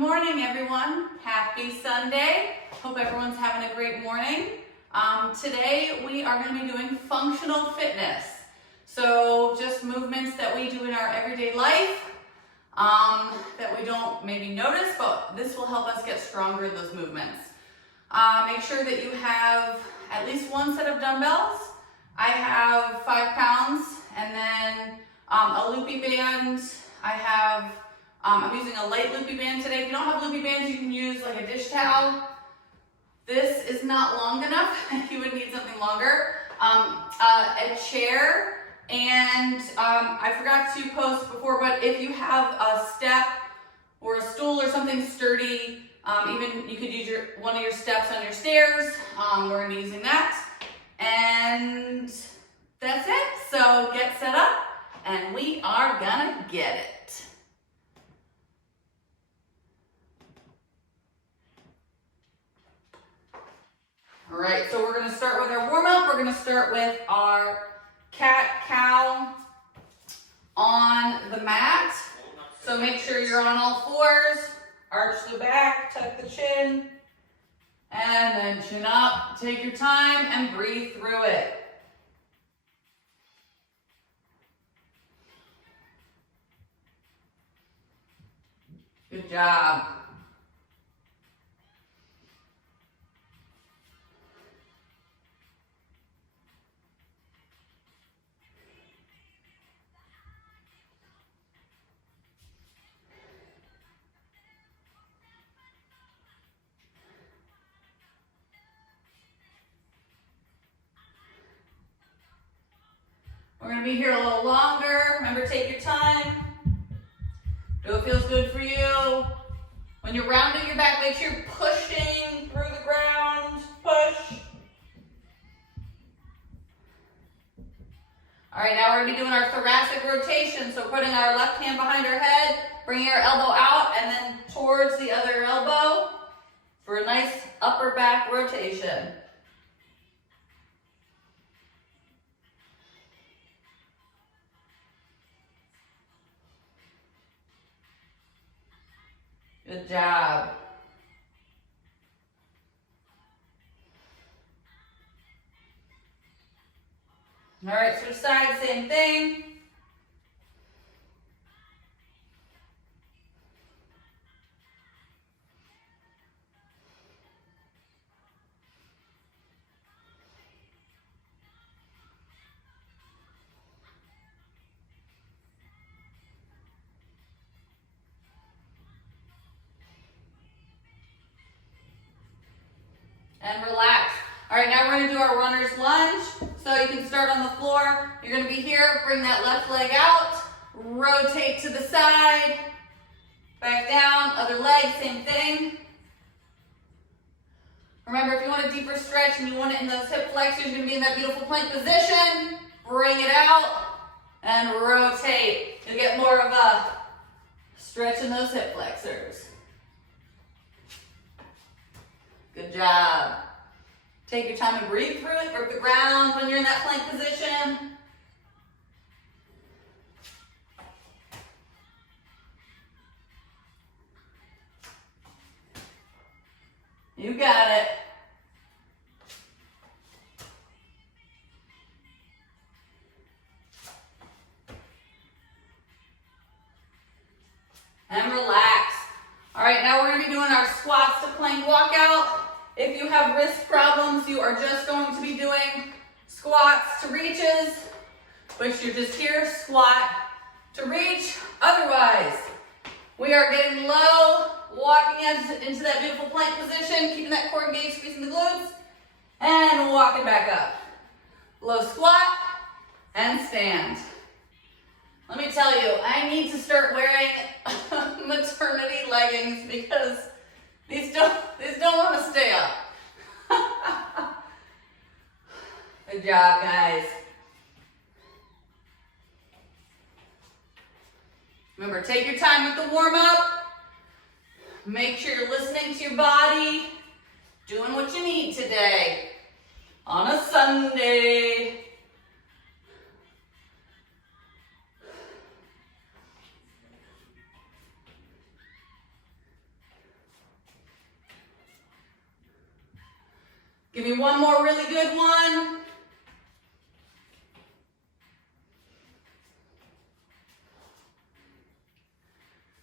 morning, everyone. Happy Sunday. Hope everyone's having a great morning. Today we are going to be doing functional fitness. So just movements that we do in our everyday life that we don't maybe notice, but this will help us get stronger in those movements. Make sure that you have at least one set of dumbbells. I have 5 pounds and then a loopy band. I'm using a light loopy band today. If you don't have loopy bands, you can use like a dish towel. This is not long enough. You would need something longer. A chair, and I forgot to post before, but if you have a step or a stool or something sturdy, even you could use one of your steps on your stairs. We're gonna be using that. And that's it. So get set up and we are gonna get it. All right, so we're gonna start with our warm-up. We're gonna start with our cat-cow on the mat. So make sure you're on all fours, arch the back, tuck the chin, and then chin up. Take your time and breathe through it. Good job. We're gonna be here a little longer. Remember, take your time. Do what feels good for you. When you're rounding your back, make sure you're pushing through the ground. Push. All right, now we're gonna be doing our thoracic rotation. So putting our left hand behind our head, bringing our elbow out and then towards the other elbow for a nice upper back rotation. Good job. All right, switch sides, same thing. And relax. All right, now we're gonna do our runner's lunge. So you can start on the floor. You're gonna be here, bring that left leg out, rotate to the side, back down, other leg, same thing. Remember, if you want a deeper stretch and you want it in those hip flexors, you're gonna be in that beautiful plank position. Bring it out and rotate. You'll get more of a stretch in those hip flexors. Good job. Take your time and breathe through it. Grip the ground when you're in that plank position. You got it. And relax. All right, now we're gonna be doing our squats to plank walkout. If you have wrist problems, you are just going to be doing squats to reaches, which you're just here, squat to reach. Otherwise, we are getting low, walking into that beautiful plank position, keeping that core engaged, squeezing the glutes, and walking back up. Low squat and stand. Let me tell you, I need to start wearing maternity leggings because these don't want to stay up. Good job, guys. Remember, take your time with the warm-up. Make sure you're listening to your body, doing what you need today on a Sunday. Give me one more really good one.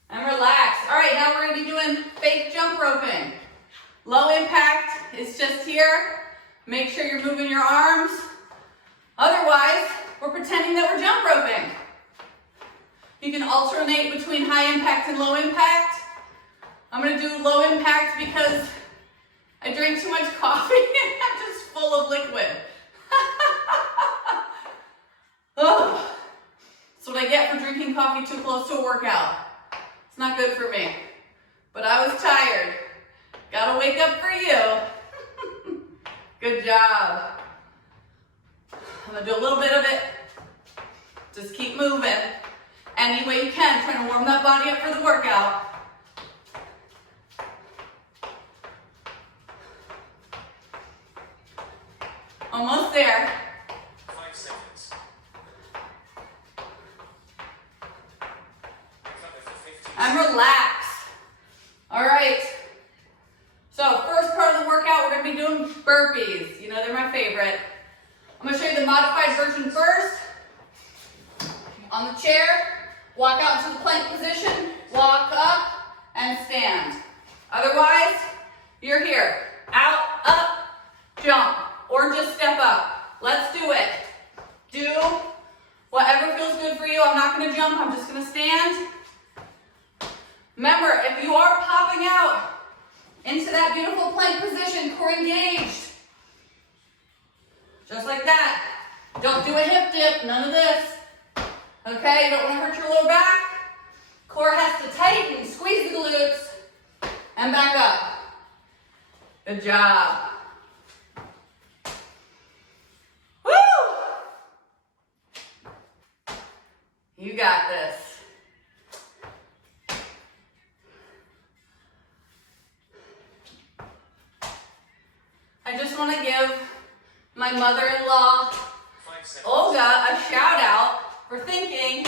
And relax. All right, now we're gonna be doing fake jump roping. Low impact is just here. Make sure you're moving your arms. Otherwise, we're pretending that we're jump roping. You can alternate between high impact and low impact. I'm gonna do low impact because I drank too much coffee and I'm just full of liquid. Oh, that's what I get for drinking coffee too close to a workout. It's not good for me. But I was tired. Gotta wake up for you. Good job. I'm gonna do a little bit of it. Just keep moving. Any way you can, trying to warm that body up for the workout. Almost there. 5 seconds. And relax. All right. So first part of the workout, we're gonna be doing burpees. You know, they're my favorite. I'm gonna show you the modified version first. On the chair, walk out into the plank position, walk up, and stand. Otherwise, you're here. Out, up, jump, or just step up. Let's do it. Do whatever feels good for you. I'm not gonna jump, I'm just gonna stand. Remember, if you are popping out into that beautiful plank position, core engaged. Just like that. Don't do a hip dip, none of this. Okay, you don't want to hurt your lower back. Core has to tighten, squeeze the glutes, and back up. Good job. Woo! You got this. I just want to give my mother-in-law, Olga, a shout out for thinking,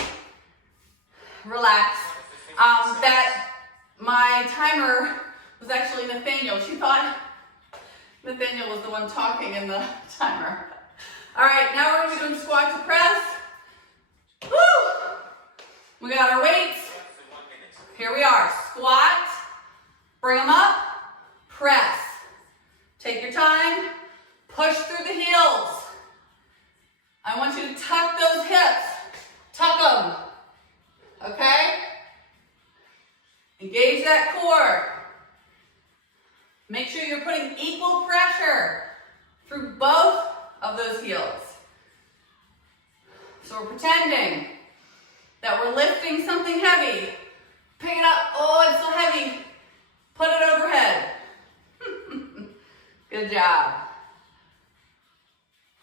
relax, that my timer was actually Nathaniel. She thought Nathaniel was the one talking in the timer. All right, now we're going to be doing squat to press. Woo! We got our weights. Here we are. Squat, bring them up, press. Take your time, push through the heels. I want you to tuck those hips. Tuck them. Okay? Engage that core. Make sure you're putting equal pressure through both of those heels. So we're pretending that we're lifting something heavy. Pick it up. Oh, it's so heavy. Put it overhead. Good job.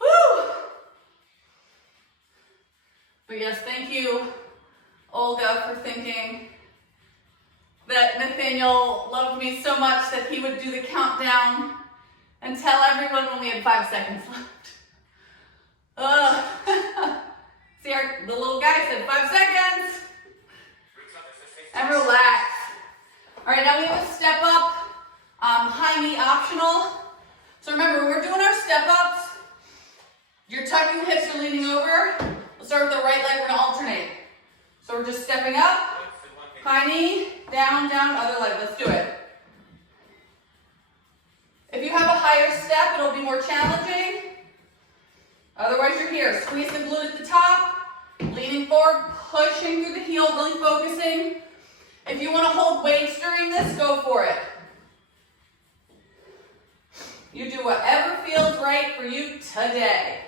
Woo! But yes, thank you, Olga, for thinking that Nathaniel loved me so much that he would do the countdown and tell everyone when we had 5 seconds left. See, the little guy said 5 seconds. And relax. All right, now we have a step up, high knee optional. So remember, when we're doing our step ups, you're tucking the hips, you're leaning over. We'll start with the right leg, we're gonna alternate. So we're just stepping up, high knee, down, down, other leg, let's do it. If you have a higher step, it'll be more challenging. Otherwise, you're here. Squeeze the glute at the top, leaning forward, pushing through the heel, really focusing. If you wanna hold weights during this, go for it. You do whatever feels right for you today.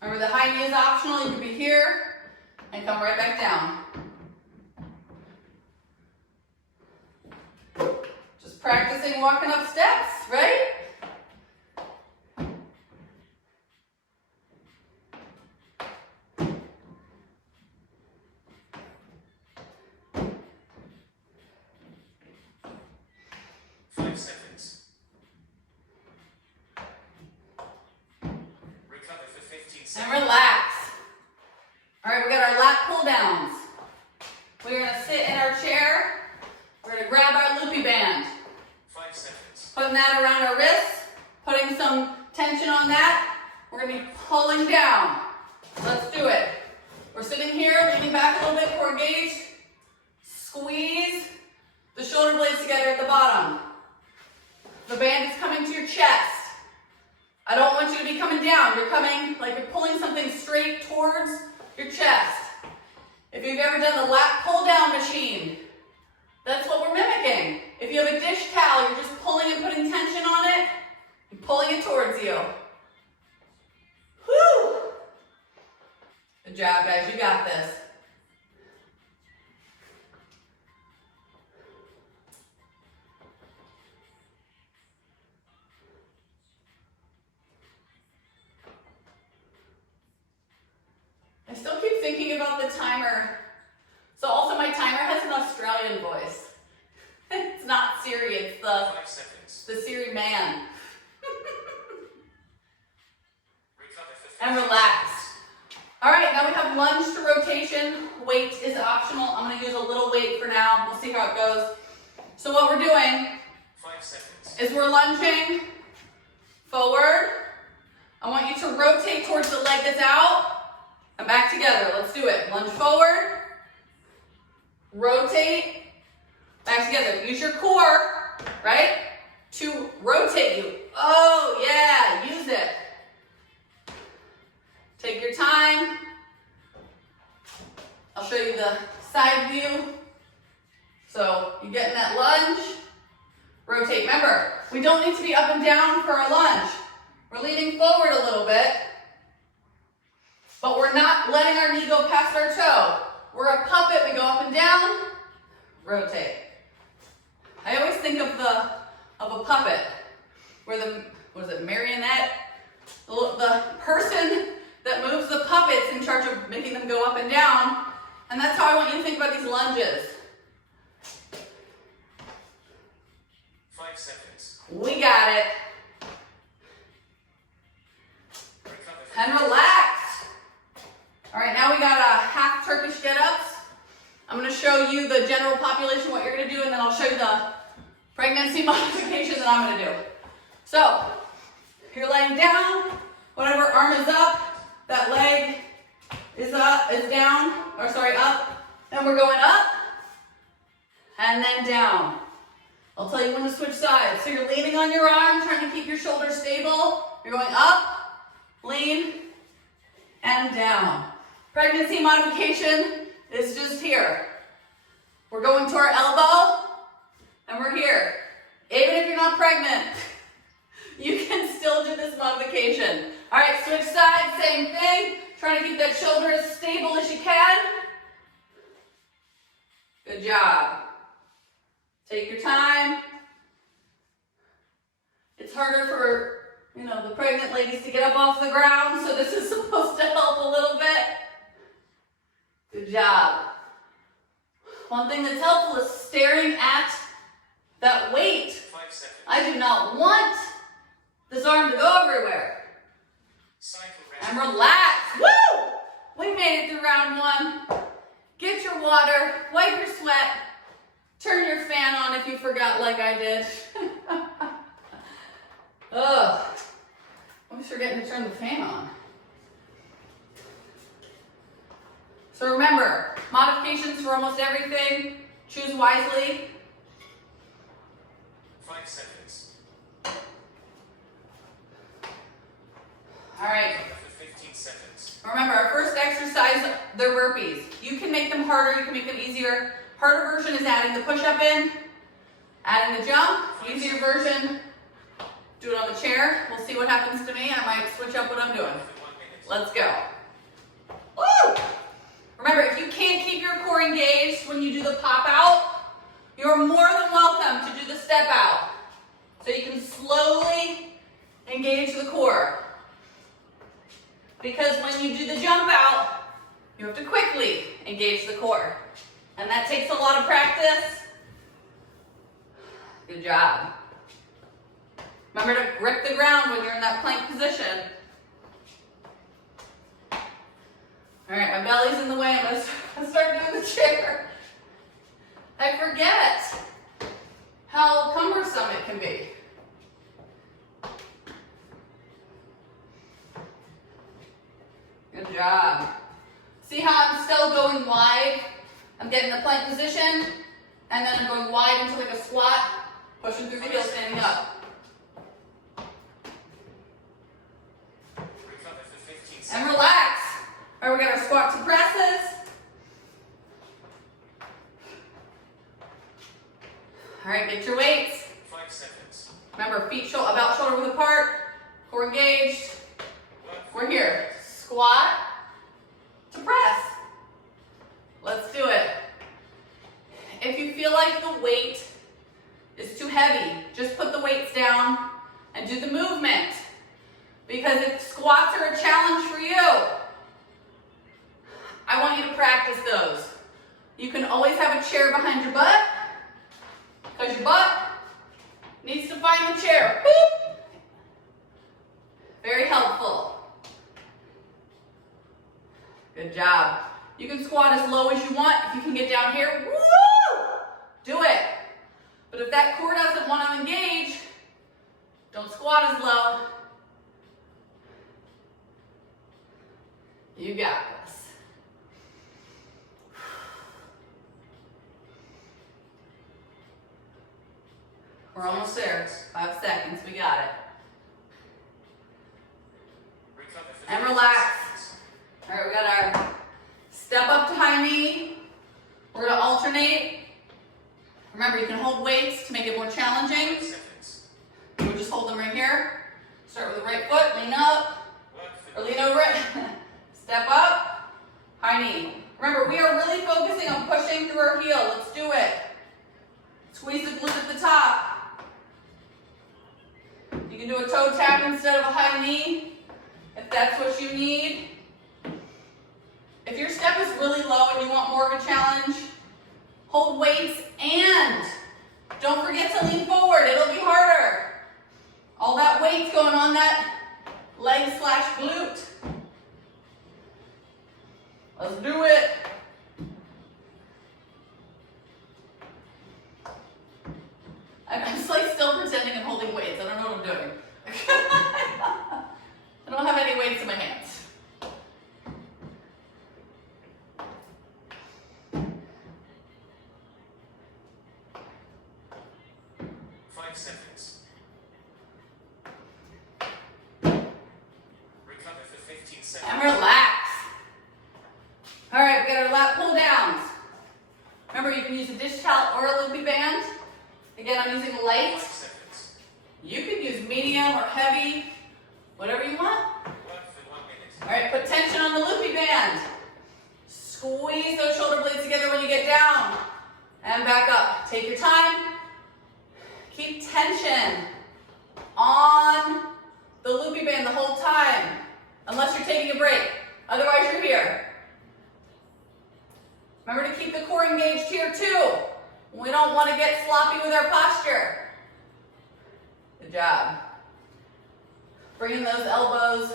Remember, the high knee is optional. You can be here and come right back down. Just practicing walking up steps, right? And relax. All right, we got our lat pull downs. We're gonna sit in our chair that around our wrists, putting some tension on that. We're gonna be pulling down. Let's do it. We're sitting here, leaning back a little bit, core engaged. Squeeze the shoulder blades together at the bottom. The band is coming to your chest. I don't want you to be coming down. You're coming like you're pulling something straight towards your chest. If you've ever done the lat pull down machine, that's what we're mimicking. If you have a dish towel, you're just pulling and putting tension on it and pulling it towards you. Whew! Good job, guys. You got this. I still keep thinking about the timer. So also my timer has an Australian voice. It's not Siri, it's the 5 seconds. Siri man. Recover for And relax. All right, now we have lunge to rotation. Weight is optional. I'm gonna use a little weight for now. We'll see how it goes. So what we're doing 5 seconds. is we're lunging forward. I want you to rotate towards the leg that's out and back together. Let's do it. Lunge forward, rotate, back together. Use your core, right, to rotate you. Oh, yeah, use it. Take your time. I'll show you the side view. So you get in that lunge, rotate. Remember, we don't need to be up and down for our lunge. We're leaning forward a little bit, but we're not letting our knee go past our toe. We're a puppet, we go up and down, rotate. I always think of a puppet, where the, what is it, marionette? The person that moves the puppet's in charge of making them go up and down, and that's how I want you to think about these lunges. 5 seconds. We got it. Recover for And relax. All right, now we got half Turkish get-ups. I'm gonna show you the general population, what you're gonna do, and then I'll show you the pregnancy modification that I'm gonna do. So, you're laying down, whatever arm is up, that leg is up, is down, or sorry, up, then we're going up, and then down. I'll tell you when to switch sides. So you're leaning on your arm, trying to keep your shoulders stable. You're going up, lean, and down. Pregnancy modification is just here. We're going to our elbow, and we're here. Even if you're not pregnant, you can still do this modification. All right, switch sides, same thing. Trying to keep that shoulder as stable as you can. Good job. Take your time. It's harder for, the pregnant ladies to get up off the ground, so this is supposed to help a little bit. Good job. One thing that's helpful is staring at that weight. 5 seconds. I do not want this arm to go everywhere. Cycle And round. relax. Woo! We made it through round one. Get your water, wipe your sweat, turn your fan on if you forgot like I did. Ugh. I'm forgetting to turn the fan on. So remember, modifications for almost everything. Choose wisely. 5 seconds. All right. Recover for 15 seconds. Remember, our first exercise, they're burpees. You can make them harder, you can make them easier. Harder version is adding the push-up in, adding the jump. Easier version, do it on the chair. We'll see what happens to me. I might switch up what I'm doing. For 1 minute. Let's go. Woo! Remember, if you can't keep your core engaged when you do the pop out, you're more than welcome to do the step out. So you can slowly engage the core. Because when you do the jump out, you have to quickly engage the core. And that takes a lot of practice. Good job. Remember to grip the ground when you're in that plank position. All right, my belly's in the way. I'm gonna start doing the chair. I forget how cumbersome it can be. job. See how I'm still going wide? I'm getting the plank position, and then I'm going wide into like a squat, pushing through the heel, standing up. Recover for 15 And seconds. relax. All right, we got our squats and presses. All right, get your weights. 5 seconds. Remember, feet about shoulder width apart, core engaged. Work We're here. Squat to press. Let's do it. If you feel like the weight is too heavy, just put the weights down and do the movement. Because if squats are a challenge for you, I want you to practice those. You can always have a chair behind your butt, because your butt needs to find the chair. Boop. Very helpful. Good job. You can squat as low as you want. If you can get down here, woo! Do it. But if that core doesn't want to engage, don't squat as low. You got this. We're almost there. 5 seconds. We got it. Recover for And 15 relax. seconds. All right, we got our step up to high knee. We're going to alternate. Remember, you can hold weights to make it more 5 challenging. seconds. We'll just hold them right here. Start with the right foot, lean up, Work or for lean over it. Step up, high knee. Remember, we are really focusing on pushing through our heel. Let's do it. Squeeze the glute at the top. You can do a toe tap instead of a high knee, if that's what you need. If your step is really low and you want more of a challenge, hold weights and don't forget to lean forward. It'll be harder. All that weight's going on that leg / glute. Let's do it. I'm just like still pretending I'm holding weights. I don't know what I'm doing. I don't have any weights in my hands. Five seconds. Recover for 15 seconds. And relax. All right, we got our lat pull downs. Remember, you can use a dish towel or a loopy band. Again, I'm using 5 light. seconds. You can use medium or heavy, whatever you want. Work for 1 minute. All right, put tension on the loopy band. Squeeze those shoulder blades together when you get down. And back up. Take your time. Keep tension on the loopy band the whole time, unless you're taking a break. Otherwise, you're here. Remember to keep the core engaged here too. We don't want to get sloppy with our posture. Good job. Bringing those elbows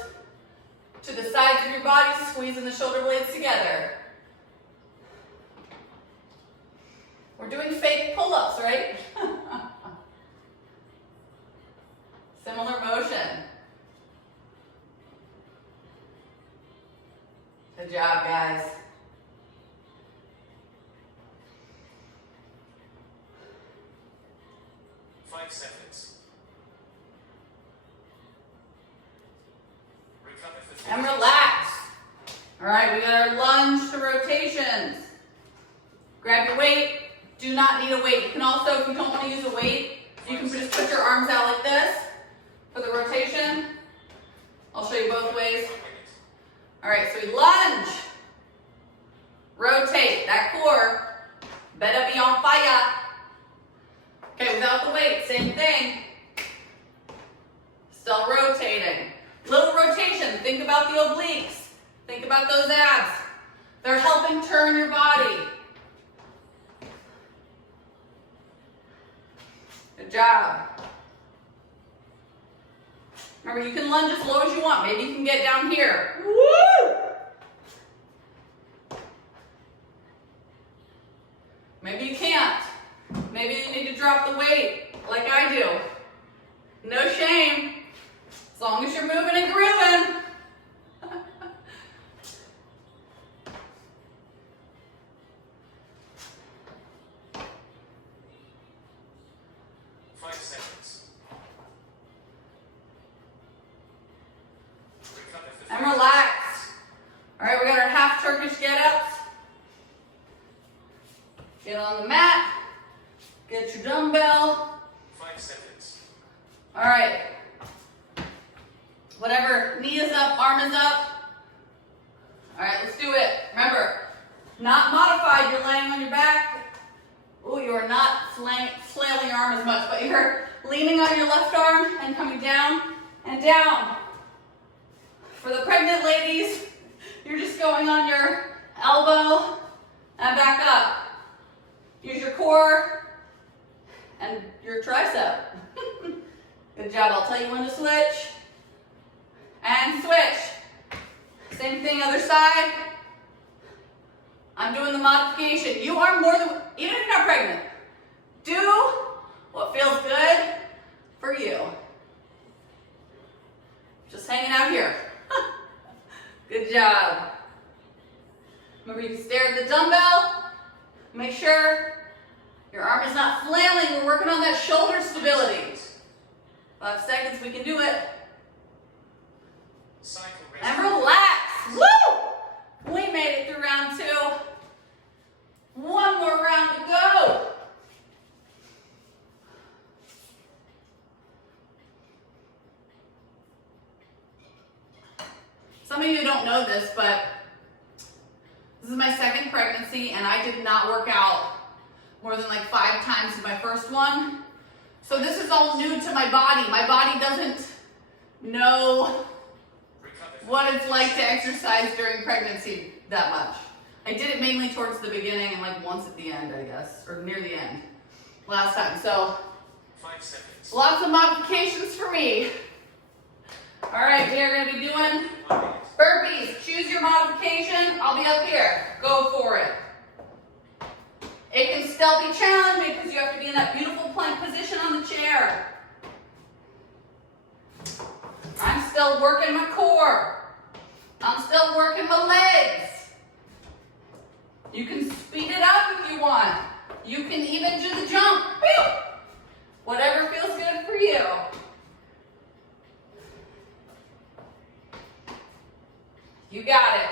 to the sides of your body, squeezing the shoulder blades together. We're doing fake pull-ups, right? Similar motion. Good job, guys. Five seconds. Recover for 15 And relax. All right, we got our lunge to rotations. Grab your weight. Do not need a weight. You can also, if you don't want to use a weight, you can just put your arms out like this for the rotation. I'll show you both ways. 1 minute. All right, so we lunge. Rotate. That core better be on fire. Okay, without the weight, same thing. Still rotating. Little rotation. Think about the obliques. Think about those abs. They're helping turn your body. Good job. Remember, you can lunge as low as you want. Maybe you can get down here. Woo! Maybe you can't. Maybe you need to drop the weight like I do. No shame. As long as you're moving and grooving. skirmish get-ups. Get on the mat. Get your dumbbell. 5 seconds. All right. Whatever, knee is up, arm is up. All right, let's do it. Remember, not modified, you're laying on your back. Oh, you're not flailing your arm as much, but you're leaning on your left arm and coming down and down. For the pregnant ladies, you're just going on your elbow and back up. Use your core and your tricep. Good job. I'll tell you when to switch. And switch. Same thing, other side. I'm doing the modification. You are more than, even if you're not pregnant, do what feels good for you. Just hanging out here. Good job. Remember, you can stare at the dumbbell. Make sure your arm is not flailing. We're working on that shoulder stability. 5 seconds, we can do it. Cycle And rest. relax. Woo! We made it through round 2. One more round to go. Some of you don't know this, but this is my 2nd pregnancy, and I did not work out more than like 5 times in my first one. So this is all new to my body. My body doesn't know Recover. what it's like to exercise during pregnancy that much. I did it mainly towards the beginning and like once at the end, I guess, or near the end last time. So 5 seconds. lots of modifications for me. All right, we are going to be doing 1 minute. burpees. Choose your modification. I'll be up here. Go for it. It can still be challenging because you have to be in that beautiful plank position on the chair. I'm still working my core. I'm still working my legs. You can speed it up if you want. You can even do the jump. Pew! Whatever feels good for you. You got it.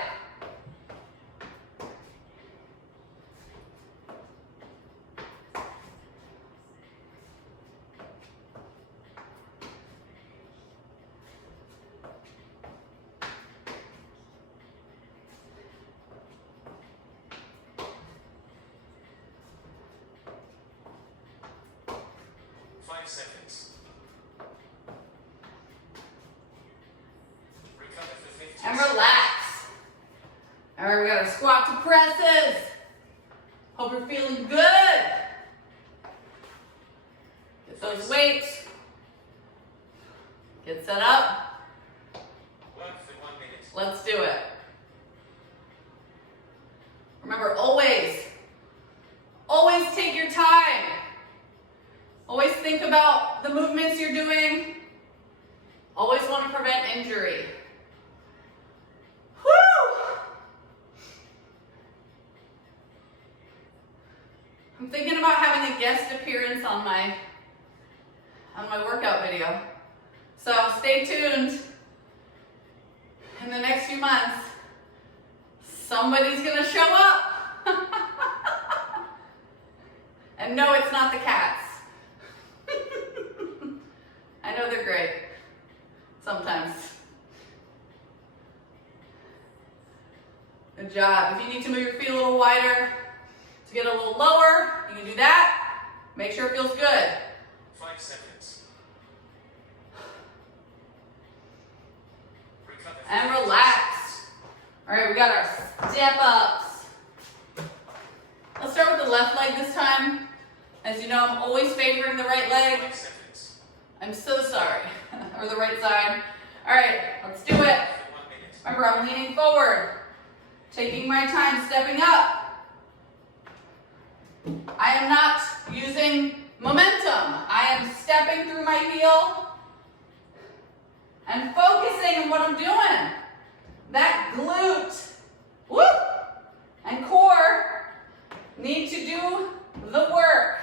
Seconds. Recover for 15 And seconds. relax. All right, we got our squat to presses. Hope you're feeling good. Get those weights. Get set up. Work for 1 minute. Let's do it. Remember, always take your time. Always think about the movements you're doing. Always want to prevent injury. Whew! I'm thinking about having a guest appearance on my workout video. So stay tuned. In the next few months, somebody's gonna show up. And no, it's not the cats. I know they're great. Sometimes. Good job. If you need to move your feet a little wider to get a little lower, you can do that. Make sure it feels good. 5 seconds. Recover for And 15 relax. All right, we got our step ups. Let's start with the left leg this time. As you know, I'm always favoring the right leg. 5 seconds. I'm so sorry. Or the right side. All right, let's do it. For 1 minute. Remember, I'm leaning forward, taking my time, stepping up. I am not using momentum. I am stepping through my heel and focusing on what I'm doing. That glute, whoop, and core need to do the work.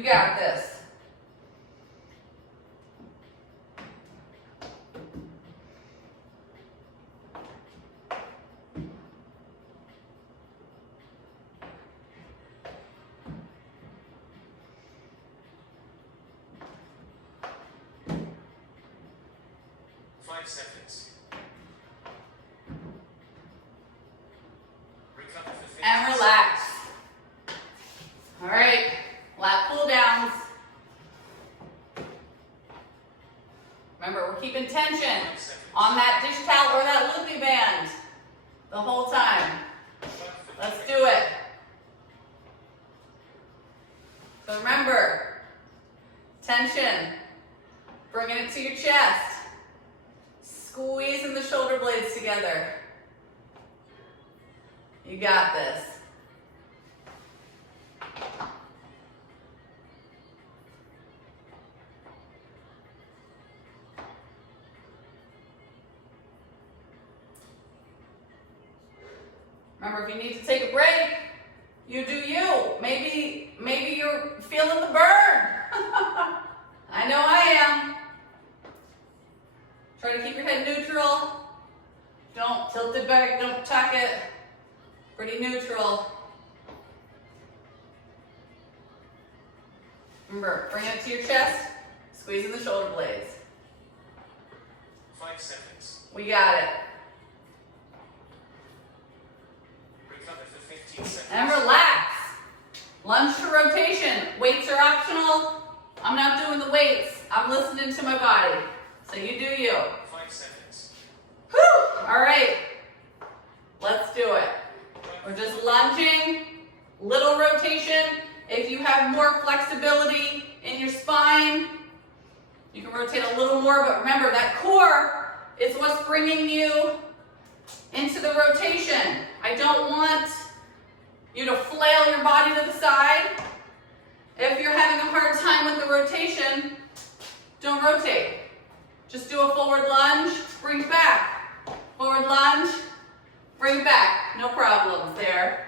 You got this. Five seconds. Recover for 50 And relax. All right, lat pull downs. Remember, we're keeping tension 5 seconds. on that dish towel or that loopy band the whole time. Work for Let's 20 do it. So remember, tension, bringing it to your chest, squeezing the shoulder blades together. You got this. Remember, if you need to take a break, you do you. Maybe you're feeling the burn. I know I am. Try to keep your head neutral. Don't tilt it back, don't tuck it. Pretty neutral. Remember, bring it to your chest, squeezing the shoulder blades. 5 seconds. We got it. Recover for 15 seconds. And relax. Lunge to rotation. Weights are optional. I'm not doing the weights. I'm listening to my body. So you do you. 5 seconds. Whew. All right. Let's do it. Work We're for just lunging, little rotation. If you have more flexibility in your spine, you can rotate a little more, but remember that core is what's bringing you into the rotation. I don't want you to flail your body to the side. If you're having a hard time with the rotation, don't rotate. Just do a forward lunge, bring it back. Forward lunge, bring it back. No problems there.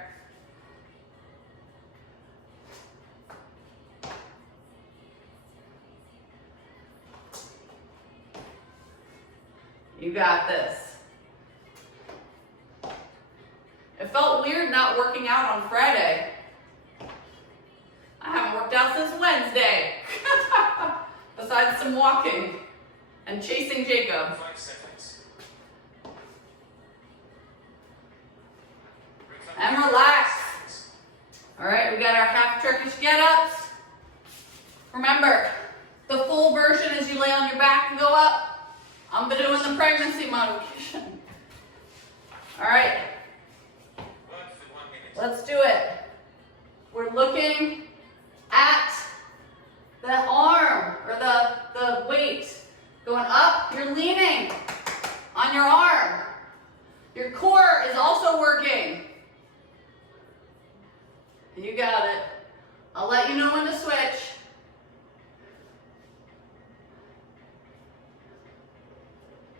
You got this. It felt weird not working out on Friday. I haven't worked out since Wednesday. Besides some walking and chasing Jacob. 5 seconds. Recover And for 5 relax. seconds. All right, we got our half Turkish get-ups. Remember, the full version is you lay on your back and go up. I'm doing the pregnancy modification. All right, Work for 1 minute. let's do it. We're looking at the arm or the weight. Going up, you're leaning on your arm. Your core is also working. You got it. I'll let you know when to switch.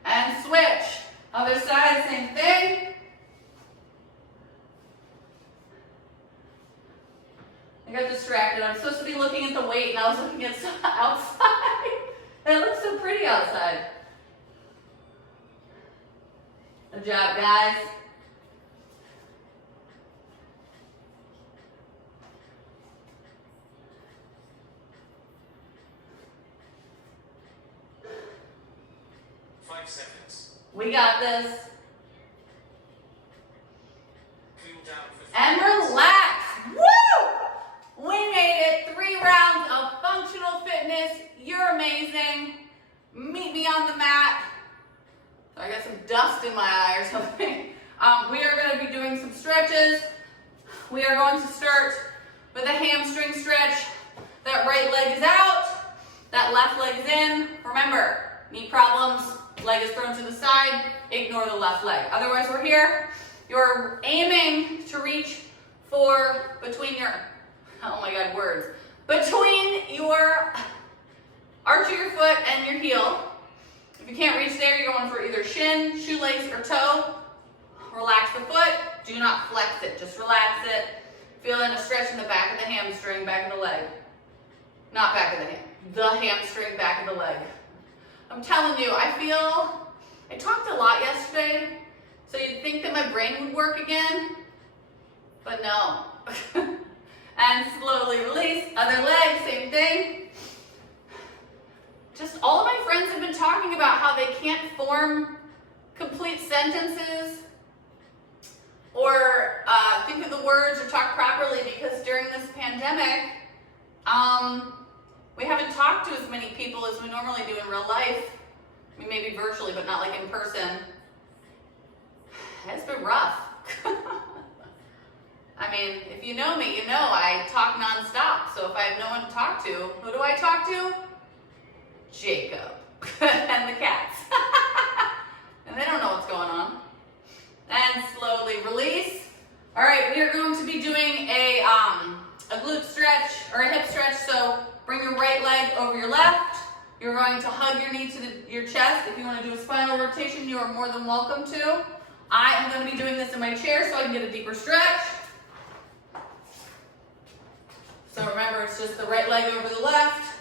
And switch. Other side, same thing. I got distracted. I'm supposed to be looking at the weight and I was looking at outside. It looks so pretty outside. Good job, guys. Seconds. We got this. Cool down for And 3 minutes. relax. Woo! We made it. 3 rounds of functional fitness. You're amazing. Meet me on the mat. So I got some dust in my eye or something. We are going to be doing some stretches. We are going to start with a hamstring stretch. That right leg is out. That left leg is in. Remember, knee problems, leg is thrown to the side, ignore the left leg. Otherwise, we're here. You're aiming to reach for between your, oh my God, words. Between your arch of your foot and your heel. If you can't reach there, you're going for either shin, shoelace, or toe. Relax the foot. Do not flex it. Just relax it. Feel in a stretch in the back of the hamstring, back of the leg. Not back of the hand. The hamstring, back of the leg. I'm telling you, I talked a lot yesterday, so you'd think that my brain would work again, but no. And slowly release, other leg, same thing. Just all of my friends have been talking about how they can't form complete sentences or think of the words or talk properly because during this pandemic, we haven't talked to as many people as we normally do in real life. I mean, maybe virtually, but not like in person. It's been rough. I mean, if you know me, you know I talk nonstop. So if I have no one to talk to, who do I talk to? Jacob and the cats. And they don't know what's going on. And slowly release. All right, we are going to be doing a glute stretch or a hip stretch. So bring your right leg over your left. You're going to hug your knee to your chest. If you want to do a spinal rotation, you are more than welcome to. I am going to be doing this in my chair so I can get a deeper stretch. So remember, it's just the right leg over the left.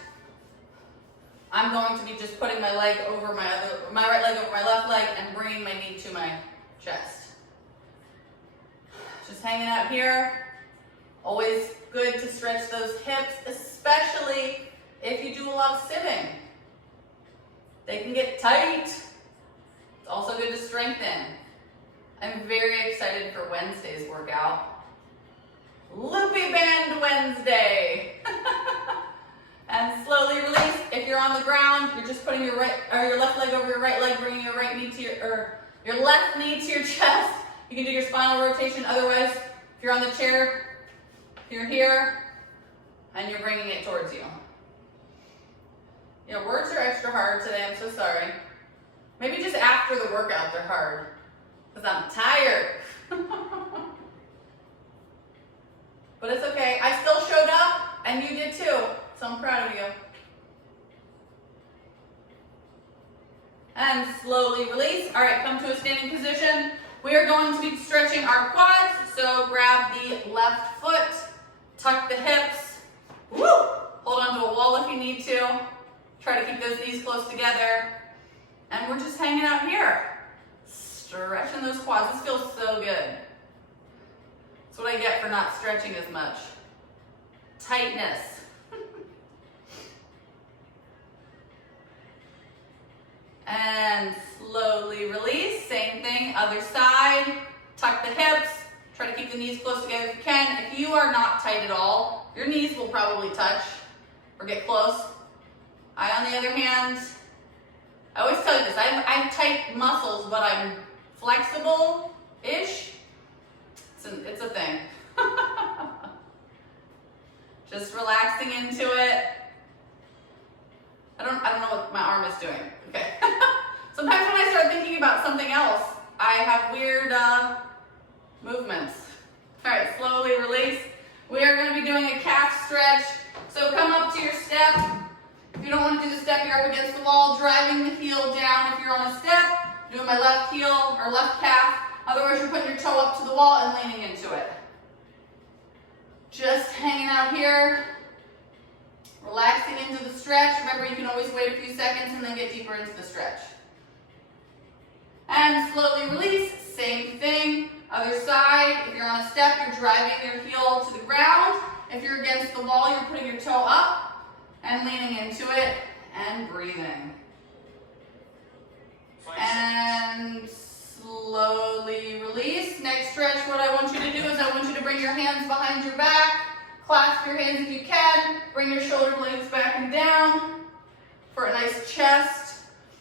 I'm going to be just putting my leg over my right leg over my left leg and bringing my knee to my chest. Just hanging out here. Always good to stretch those hips, especially if you do a lot of sitting. They can get tight. It's also good to strengthen. I'm very excited for Wednesday's workout. Loopy Band Wednesday. And slowly release. If you're on the ground, you're just putting your left leg over your right leg, bringing your right knee to your left knee to your chest. You can do your spinal rotation. Otherwise, if you're on the chair, you're here, and you're bringing it towards you. You know, words are extra hard today. I'm so sorry. Maybe just after the workout they're hard, because I'm tired. But it's okay. I still showed up, and you did too. So I'm proud of you. And slowly release. All right, come to a standing position. We are going to be stretching our quads. So grab the left foot, tuck the hips. Woo! Hold onto a wall if you need to. Try to keep those knees close together. And we're just hanging out here. Stretching those quads. This feels so good. That's what I get for not stretching as much. Tightness. And slowly release. Same thing, other side. Tuck the hips. Try to keep the knees close together if you can. If you are not tight at all, your knees will probably touch or get close. I, on the other hand, I always tell you this, I have tight muscles, but I'm flexible-ish. It's a thing. Just relaxing into it. I don't know what my arm is doing. Okay. Sometimes when I start thinking about something else, I have weird movements. All right, slowly release. We are going to be doing a calf stretch. So come up to your step. If you don't want to do the step, you're up against the wall, driving the heel down. If you're on a step, doing my left heel or left calf. Otherwise, you're putting your toe up to the wall and leaning into it. Just hanging out here. Relaxing into the stretch. Remember, you can always wait a few seconds and then get deeper into the stretch. And slowly release. Same thing. Other side. If you're on a step, you're driving your heel to the ground. If you're against the wall, you're putting your toe up and leaning into it and breathing. And slowly release. Next stretch, what I want you to do is I want you to bring your hands behind your back. Clasp your hands if you can. Bring your shoulder blades back and down for a nice chest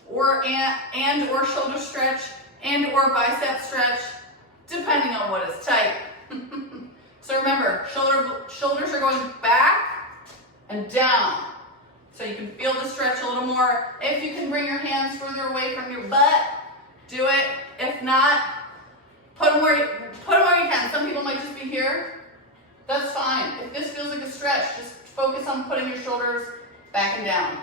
or shoulder stretch or bicep stretch, depending on what is tight. So remember, shoulders are going back and down. So you can feel the stretch a little more. If you can bring your hands further away from your butt, do it. If not, put them where you can. Some people might just be here. That's fine. If this feels like a stretch, just focus on putting your shoulders back and down.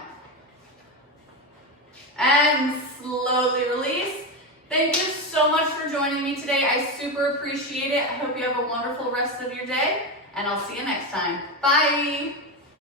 And slowly release. Thank you so much for joining me today. I super appreciate it. I hope you have a wonderful rest of your day, and I'll see you next time. Bye.